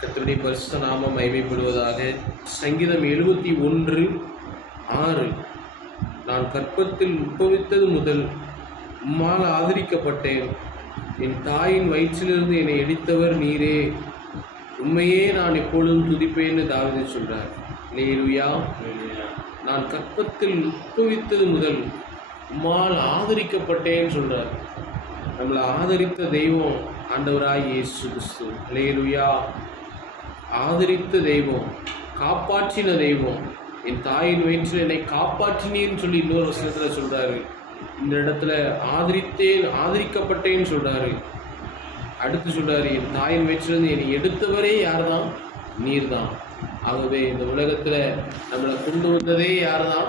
கத்தருடைய பரிசுத்த நாமம் மைமைப்படுவதாக சங்கீதம் எழுபத்தி ஒன்று ஆறு. நான் கற்பத்தில் உட்பவித்தது முதல் உம்மால் ஆதரிக்கப்பட்டேன். என் தாயின் வயிற்றிலிருந்து என்னை எடுத்தவர் நீரே. உண்மையே நான் எப்பொழுதும் துதிப்பேன்னு தாவித சொல்கிறார் லேலுயா நான் கற்பத்தில் உட்பவித்தது முதல் உம்மால் ஆதரிக்கப்பட்டேன்னு சொல்கிறார் நம்மளை ஆதரித்த தெய்வம் ஆண்டவராய் இயேசு கிறிஸ்து. லேலுயா ஆதரித்த தெய்வம் காப்பாற்றின தெய்வம். என் தாயின் வயிற்றில் என்னை காப்பாற்றினேன்னு சொல்லி இன்னொரு வசனத்தில் சொல்கிறாரு இந்த இடத்துல ஆதரித்தேன் ஆதரிக்கப்பட்டேன்னு சொல்கிறாரு அடுத்து சொல்கிறாரு என் தாயின் வயிற்றிலிருந்து என்னை எடுத்தவரே யார் தான் நீர் தான் ஆகவே இந்த உலகத்தில் நம்மளை கொண்டு வந்ததே யார் தான்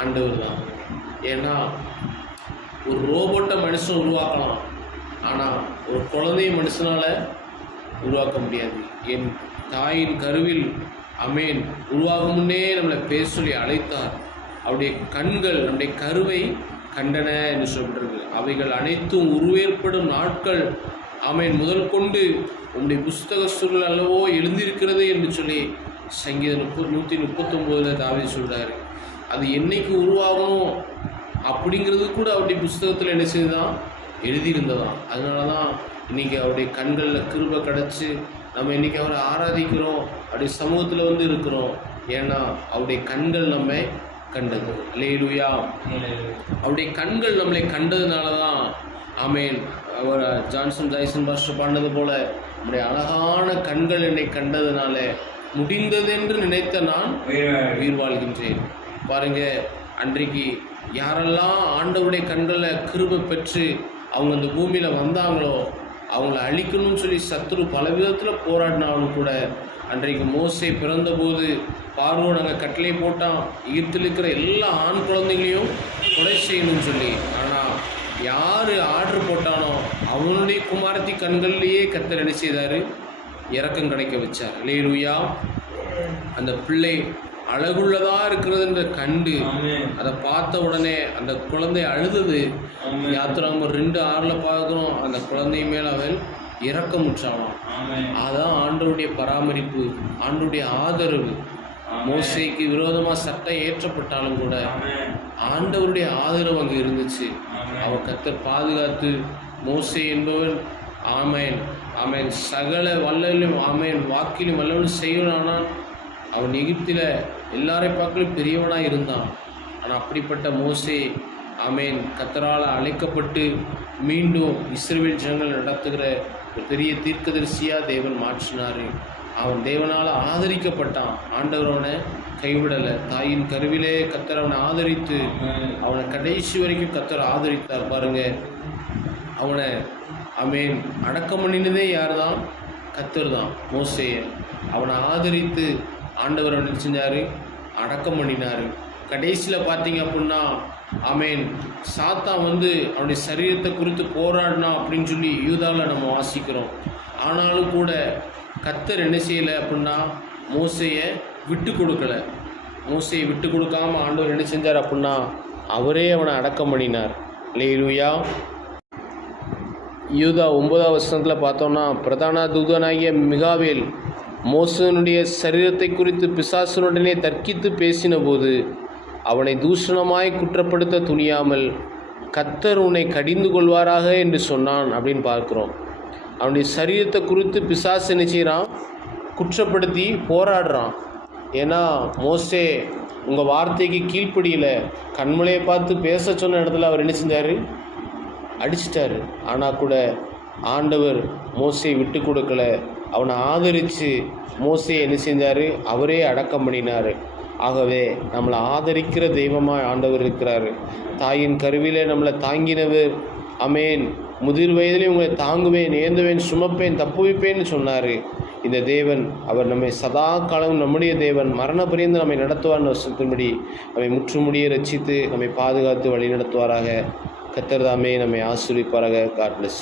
ஆண்டவர் தான் ஏன்னா ஒரு ரோபோட்டை மனுஷன் உருவாக்கலாம். ஆனால் ஒரு குழந்தைய மனுஷனால் உருவாக்க முடியாது. என் தாயின் கருவில் அமேன். உருவாகும் முன்னே நம்மளை பேச சொல்லி அழைத்தார். அவருடைய கண்கள் நம்முடைய கருவை கண்டன என்று சொல்கிறது அவைகள் அனைத்தும் உருவேற்படும் நாட்கள். அமேன். முதல் கொண்டு உம்முடைய புஸ்தக சூழல் அல்லவோ எழுந்திருக்கிறது என்று சொல்லி சங்கீதம் முப்பது நூற்றி முப்பத்தொம்போதில் தாவி சொல்கிறார் அது என்னைக்கு உருவாகணும் அப்படிங்கிறது கூட அவருடைய புஸ்தகத்தில் என்ன செய்துதான் எழுதியிருந்ததாம். அதனால தான் இன்றைக்கி அவருடைய கண்களில் கிருபை கிடச்சி நம்ம இன்றைக்கி அவரை ஆராதிக்கிறோம். அவருடைய சமூகத்தில் வந்து இருக்கிறோம். ஏன்னா அவருடைய கண்கள் நம்மை கண்டது. லேலுயா அவருடைய கண்கள் நம்மளை கண்டதுனால தான் ஆமேன். அவர் ஜான்சன் ஜாய்சன் பாஸ்டர் பாண்டது போல நம்முடைய அழகான கண்கள் என்னை கண்டதுனால முடிந்ததென்று நினைத்த நான் உயிர் வாழ்கின்றேன் பாருங்க அன்றைக்கு யாரெல்லாம் ஆண்டவருடைய கண்களில் கிருபை பெற்று அவங்க அந்த பூமியில் வந்தாங்களோ அவங்கள அழிக்கணும்னு சொல்லி சத்துரு பல விதத்தில் போராடினாலும் கூட அன்றைக்கு மோசை பிறந்தபோது பார்வோன் அங்கே கட்டளை போட்டான். ஈர்த்தில் இருக்கிற எல்லா ஆண் குழந்தைகளையும் கொலை செய்யணும்னு சொல்லி. ஆனால் யார் ஆர்டர் போட்டானோ அவனுடைய குமாரத்தி கண்கள்லேயே கத்தர் என்ன செய்தார்? இறக்கம் கிடைக்க வச்சார். லேருயா அந்த பிள்ளை அழகுள்ளதாக இருக்கிறதுன்ற கண்டு அதை பார்த்த உடனே அந்த குழந்தை அழுதது. யாத்திராமர் ரெண்டு ஆறில் பார்க்குறோம். அந்த குழந்தை மேல் அவன் இறக்கமுற்றானாம் அதான் ஆண்டவருடைய பராமரிப்பு ஆண்டவருடைய ஆதரவு. மோசைக்கு விரோதமாக சட்டம் ஏற்றப்பட்டாலும் கூட ஆண்டவருடைய ஆதரவு அங்கே இருந்துச்சு. அவன் கத்தர் பாதுகாத்து மோசை என்பவன் ஆமேன். ஆமேன். சகல வல்லலும் ஆமேன். வாக்கிலும் வல்லவன் செய்வனானான் அவன் எகிப்தில் எல்லாரை பார்க்கலும் பெரியவனாக இருந்தான். ஆனால் அப்படிப்பட்ட மோசே அமேன் கத்தரால் அழைக்கப்பட்டு மீண்டும் இஸ்ரேல் ஜனங்கள் நடத்துகிற ஒரு பெரிய தீர்க்கதரிசியாக தேவன் மாற்றினார். அவன் தேவனால் ஆதரிக்கப்பட்டான். ஆண்டவரவனை கைவிடலை. தாயின் கருவிலே கத்தர் அவனை ஆதரித்து அவனை கடைசி வரைக்கும் கத்தர் ஆதரித்தார். பாருங்க. அவனை அமேன் அடக்கம் பண்ணினதே யார் தான் கத்தர் தான் மோசையை. அவனை ஆதரித்து ஆண்டவர் என்ன செஞ்சார் அடக்கம் பண்ணினார். கடைசியில் பார்த்தீங்க அப்படின்னா அமேன் சாத்தா வந்து அவனுடைய சரீரத்தை குறித்து போராடினா அப்படின்னு சொல்லி யூதாவில் நம்ம வாசிக்கிறோம். ஆனாலும் கூட கத்தர் என்ன செய்யலை அப்படின்னா மோசையை விட்டு கொடுக்கல. மோசையை விட்டு கொடுக்காம ஆண்டவர் என்ன செஞ்சார் அப்படின்னா அவரே அவனை அடக்கம் பண்ணினார். லேலுயா யூதா ஒன்பதாம் வருஷத்தில் பார்த்தோம்னா பிரதான தூதனாகிய மிகாவேல் மோசனுடைய சரீரத்தை குறித்து பிசாசனுடனே தர்க்கித்து பேசினபோது அவனை தூஷணமாய் குற்றப்படுத்த துணியாமல் கத்தர் உன்னை கடிந்து கொள்வாராக? என்று சொன்னான் அப்படின்னு பார்க்குறோம். அவனுடைய சரீரத்தை குறித்து பிசாசு என்ன செய்கிறான் குற்றப்படுத்தி போராடுறான். ஏன்னா மோசே உங்கள் வார்த்தைக்கு கீழ்ப்படியில். கண்மலையை பார்த்து பேச சொன்ன இடத்துல அவர் என்ன செஞ்சார்? அடிச்சிட்டாரு. ஆனால் கூட ஆண்டவர் மோசையை விட்டு கொடுக்கல. அவனை ஆதரித்து மோசையை என்ன செஞ்சார்? அவரே அடக்கம் பண்ணினார். ஆகவே நம்மளை ஆதரிக்கிற தெய்வமாக ஆண்டவர் இருக்கிறாரு. தாயின் கருவிலே நம்மளை தாங்கினவர். அமேன் முதிர் வயதிலே உங்களை தாங்குவேன் ஏந்துவேன் சுமப்பேன் தப்புவிப்பேன்னு சொன்னார். இந்த தேவன் அவர் நம்மை சதா காலம் நம்முடைய தேவன். மரண பரியந்து நம்மை நடத்துவார் வசத்தின்படி நம்மை முற்றுமுடியை ரசித்து நம்மை பாதுகாத்து வழி நடத்துவாராக. கத்தர்தாமே நம்மை ஆசிரிப்பாராக காட்லஸ்